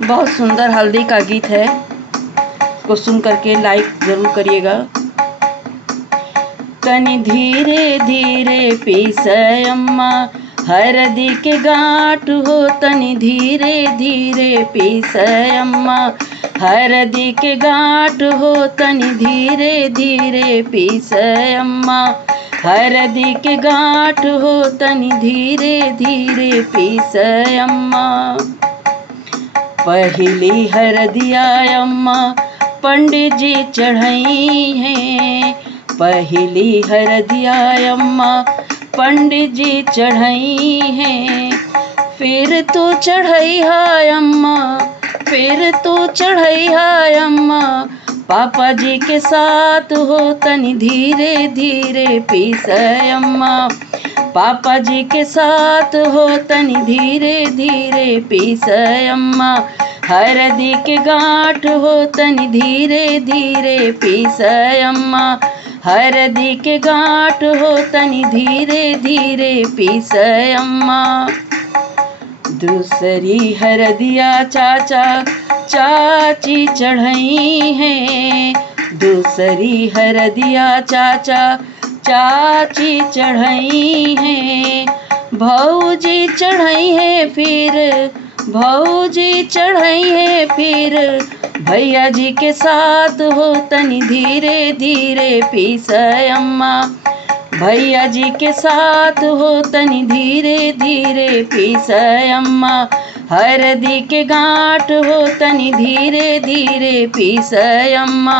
बहुत सुंदर हल्दी का गीत है, इसको सुन करके लाइक जरूर करिएगा। तनी धीरे धीरे पीसै अम्मा हरदी के गांठ हो, तनी धीरे धीरे पीसै अम्मा हरदी के गांठ हो, तनी धीरे धीरे पीसै अम्मा हरदी के गांठ हो, तनी धीरे धीरे पीसै अम्मा। पहली हरदिया अम्मा पंडित जी चढ़ाई हैं, पहली हरदिया अम्मा पंडित जी चढ़ाई हैं। फिर तो चढ़ाई है अम्मा, फिर तो चढ़ाई है अम्मा पापा जी के साथ हो, तनी धीरे धीरे पीसै अम्मा पापा जी के साथ हो, तनी धीरे धीरे पीसै अम्मा हरदी के गांठ हो, तनी धीरे धीरे पीसै अम्मा हरदी के गांठ हो, तनी धीरे धीरे पीसै अम्मा। दूसरी हरदिया चाचा चाची चढ़ाई हैं, दूसरी हरदिया चाचा चाची चढ़ाई हैं। भौजी चढ़ाई है फिर, भौजी चढ़ाई है फिर भैया जी के साथ हो, तनी धीरे धीरे पीसै अम्मा भैया जी के साथ हो, तनी धीरे धीरे पीसै अम्मा हरदी के गांठ हो, तनी धीरे धीरे पीसै अम्मा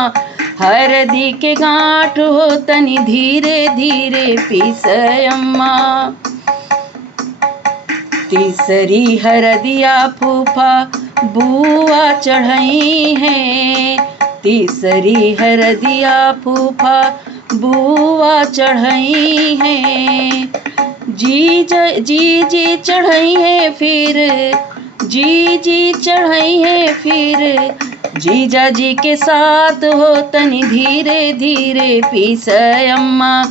हरदी के गांठ हो, तनी धीरे धीरे पीसै अम्मा। तीसरी हरदिया फूफा बुआ चढ़ाई हैं, तीसरी हरदिया फूफा बुआ चढ़ाई हैं। जी चढ़ाई है फिर, जी चढ़ाई है फिर जीजा जी के साथ हो, तनी धीरे धीरे पीसै अम्मा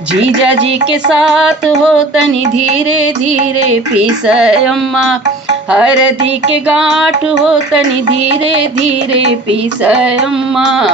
जीजा जी के साथ हो, तनी धीरे धीरे पीसै अम्मा हरदी के गांठ हो, तनी धीरे धीरे पीसै अम्मा।